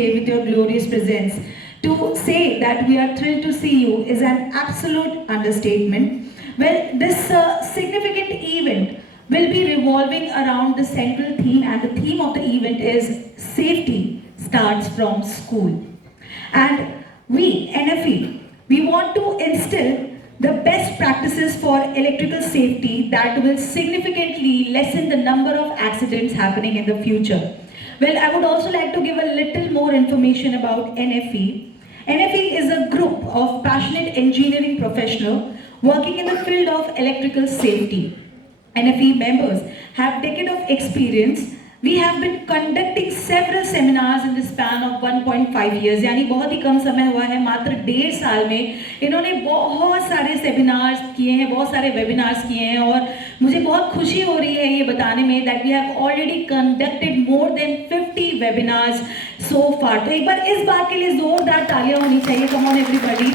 with your glorious presence. To say that we are thrilled to see you is an absolute understatement. Well, this significant event will be revolving around the central theme, and the theme of the event is safety starts from school. And we, NFE, we want to instill the best practices for electrical safety that will significantly lessen the number of accidents happening in the future. Well, I would also like to give a little more information about NFE. NFE is a group of passionate engineering professionals working in the field of electrical safety. NFE members have decades of experience. We have been conducting several seminars in the span of 1.5 years. यानी बहुत ही कम समय हुआ है, मात्र 1.5 साल में इन्होंने बहुत सारे सेमिनार्स किए हैं, बहुत सारे वेबिनार्स किए हैं, और मुझे बहुत खुशी हो रही है ये बताने में that we have already conducted more than 50 webinars so far. तो एक बार इस बात के लिए जोरदार तालियां होनी चाहिए. Come on everybody.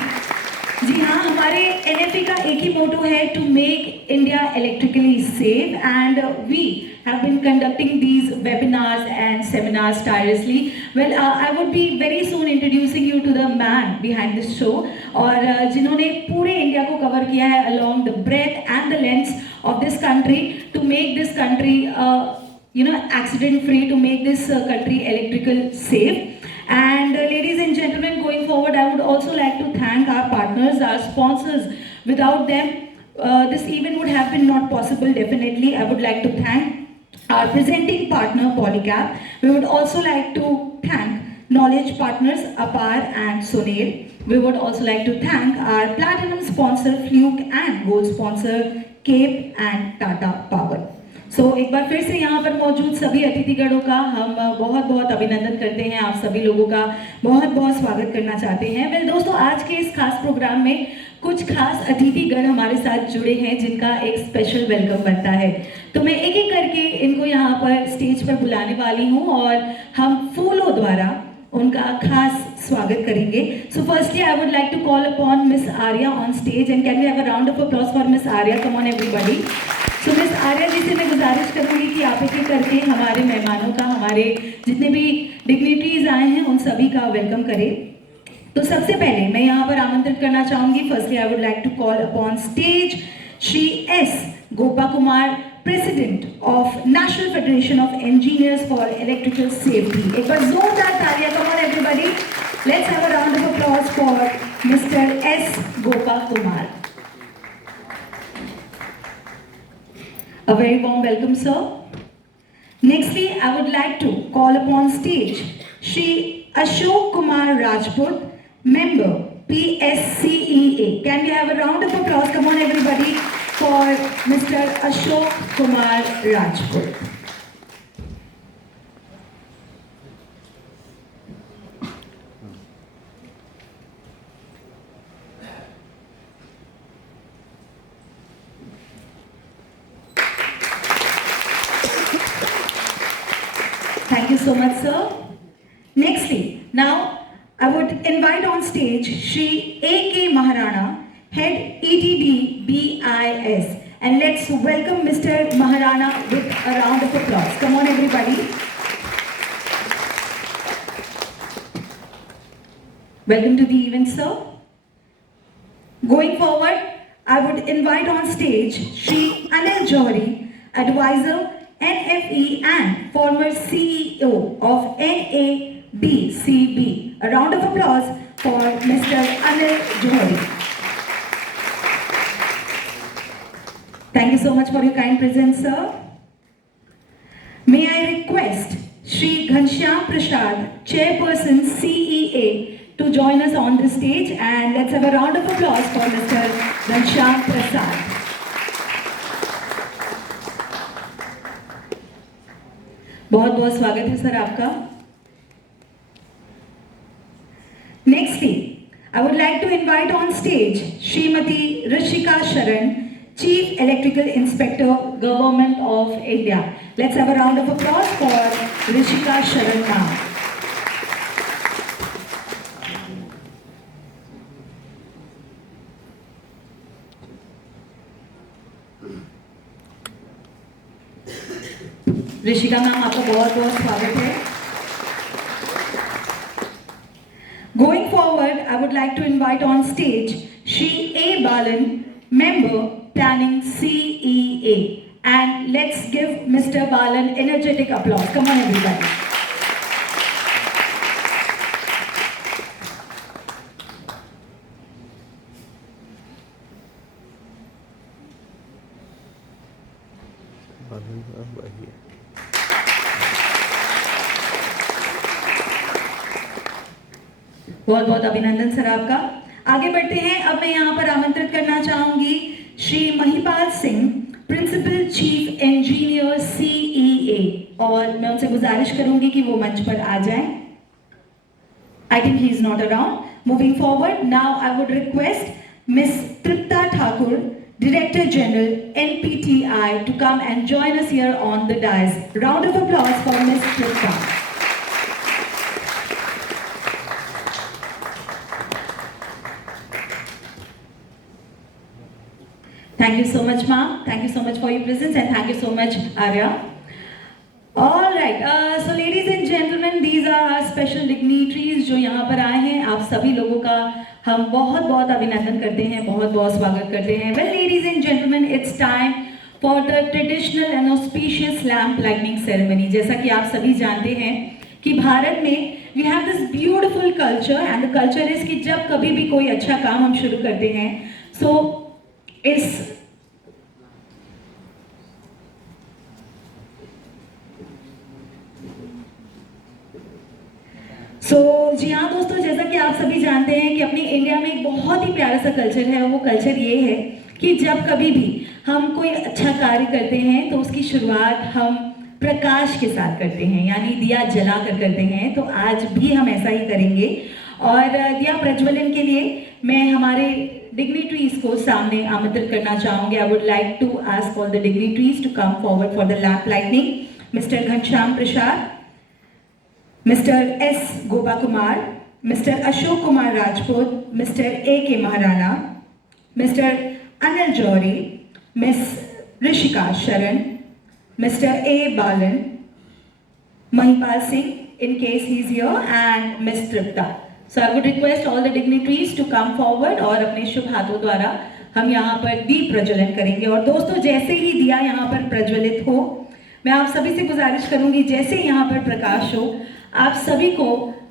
जी हाँ, हमारे NFE का एक ही मोटो है to make India electrically safe, and we have been conducting these webinars and seminars tirelessly. Well, I would be very soon introducing you to the man behind this show, और जिन्होंने पूरे इंडिया को कवर किया है along the breadth and the length of this country to make this country accident free, to make this country electrical safe. And ladies and gentlemen, going forward, I would also like to thank our partners, our sponsors. Without them, this event would have been not possible, definitely. I would like to thank our presenting partner, Polycab. We would also like to thank knowledge partners, Apar and Sunil. We would also like to thank our platinum sponsor, Fluke, and gold sponsor, Cape and Tata Power. एक बार फिर से यहाँ पर मौजूद सभी अतिथिगणों का हम बहुत बहुत अभिनंदन करते हैं. आप सभी लोगों का बहुत बहुत स्वागत करना चाहते हैं. वेल दोस्तों, आज के इस खास प्रोग्राम में कुछ खास अतिथिगण हमारे साथ जुड़े हैं जिनका एक स्पेशल वेलकम बनता है. तो मैं एक एक करके इनको यहाँ पर स्टेज पर बुलाने वाली हूँ और हम फूलों द्वारा उनका खास स्वागत करेंगे. So firstly I would like to call upon miss Arya on stage, and can we have a round of applause for miss Arya. Come on everybody. So miss Arya ji से मैं गुजारिश करूंगी कि आप एक एक करके हमारे मेहमानों का, हमारे जितने भी डिग्निटरीज आए हैं उन सभी का वेलकम करें. तो सबसे पहले मैं यहाँ पर आमंत्रित करना चाहूंगी. Firstly I would like to call upon stage Shri S Gopa Kumar, president of National Federation of Engineers for Electrical Safety. एक बार जोरदार तालियां. Come on everybody, let's have a round of applause for mister S Gopa Kumar. A very warm welcome, sir. Nextly, I would like to call upon stage Shri Ashok Kumar Rajput, member PSCEA. Can we have a round of applause? Come on, everybody, for Mr. Ashok Kumar Rajput. Thank you so much, sir. Nextly, now I would invite on stage Shri A.K. Maharana, Head ETD BIS. And let's welcome Mr. Maharana with a round of applause. Come on, everybody. Welcome to the event, sir. Going forward, I would invite on stage Shri Anil Johri, Advisor, NFE and former CEO of NABCB. A round of applause for Mr. Anil Johri. Thank you so much for your kind presence, sir. May I request Shri Ghanshyam Prasad, Chairperson CEA, to join us on the stage, and let's have a round of applause for Mr. Ghanshyam Prasad. बहुत बहुत स्वागत है सर आपका. Nextly, I would like to invite on stage Srimati Rishika Sharan, Chief Electrical Inspector, Government of India. Let's have a round of applause for Rishika Sharan ma'am. Rishika मैम, आपका बहुत बहुत स्वागत है. Going forward, I would like to invite on stage Shri A. Balan, member planning CEA. And let's give Mr. Balan energetic applause. Come on, everybody. बहुत बहुत अभिनंदन सर आपका। आगे बढ़ते हैं। अब मैं यहाँ पर आमंत्रित करना चाहूंगी Shri Mahipal Singh, principal chief engineer CEA, और मैं उनसे गुजारिश करूंगी कि वो मंच पर आ जाएं। I think he is not around. Moving forward, now I would request miss Tripta Thakur, Director General NPTI, to come and join us here on the dais. Round of applause for Miss Tripta. Thank you so much, ma'am. Thank you so much for your presence, and thank you so much, Arya. All right, so ladies and gentlemen, these are our special dignitaries जो यहाँ पर आए हैं। आप सभी लोगों का हम बहुत बहुत अभिनंदन करते हैं, बहुत बहुत स्वागत करते हैं। Well, ladies and gentlemen, it's time for the traditional and auspicious lamp lighting ceremony. जैसा कि आप सभी जानते हैं कि भारत में we have this beautiful culture, and the culture is कि जब कभी भी कोई अच्छा काम हम शुरू करते हैं, so इस जी हाँ दोस्तों, जैसा कि आप सभी जानते हैं कि अपनी इंडिया में एक बहुत ही प्यारा सा कल्चर है, और वो कल्चर ये है कि जब कभी भी हम कोई अच्छा कार्य करते हैं तो उसकी शुरुआत हम प्रकाश के साथ करते हैं, यानी दिया जला कर करते हैं। तो आज भी हम ऐसा ही करेंगे, और दिया प्रज्वलन के लिए मैं हमारे डिग्निटरीज को सामने आमंत्रित करना चाहूँगी। I would like to ask all the dignitaries to come forward for the lamp lightning. Mister Ghanshyam Prasad, Mr. S. Gopa Kumar, Mr. Ashok Kumar Rajput, Mr. A.K. Maharana, Mr. Anil Johri, Miss Rishika Sharan, Mr. A. Balan, Mahipal Singh, in case he's here, and Miss Tripta. So I would request all the dignitaries to come forward, और अपने शुभ हाथों द्वारा हम यहाँ पर दीप प्रज्वलन करेंगे। और दोस्तों, जैसे ही दिया यहाँ पर प्रज्वलित हो, मैं आप सभी से गुजारिश करूँगी, जैसे यहाँ पर प्रकाश हो, आप सभी को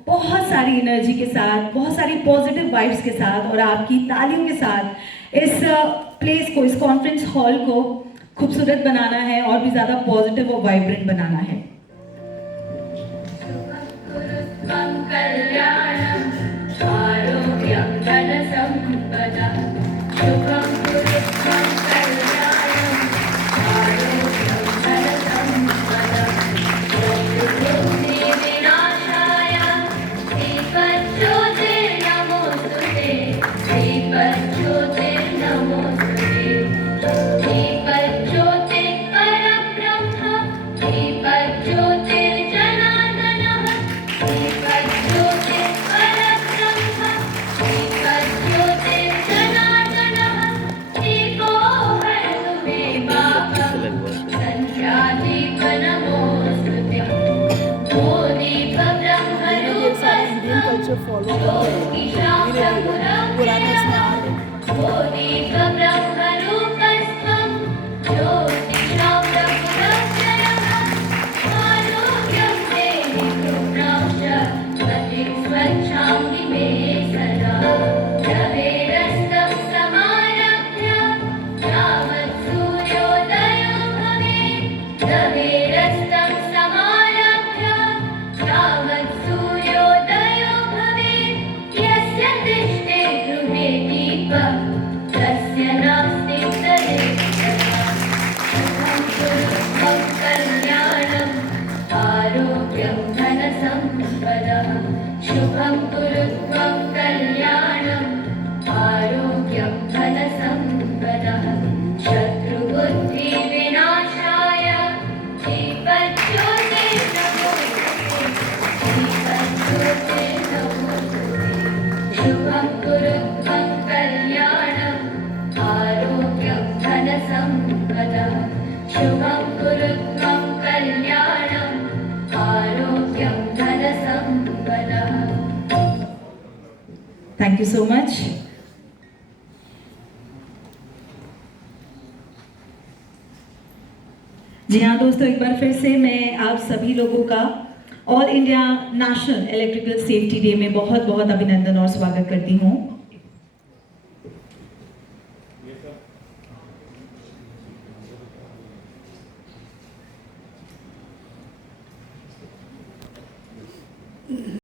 बहुत सारी एनर्जी के साथ, बहुत सारी पॉजिटिव वाइब्स के साथ और आपकी तालियों के साथ इस प्लेस को, इस कॉन्फ्रेंस हॉल को खूबसूरत बनाना है और भी ज़्यादा पॉजिटिव और वाइब्रेंट बनाना है। Thank you so much. जी हाँ दोस्तों, एक बार फिर से मैं आप सभी लोगों का all India national electrical safety day में बहुत बहुत अभिनंदन और स्वागत करती हूँ।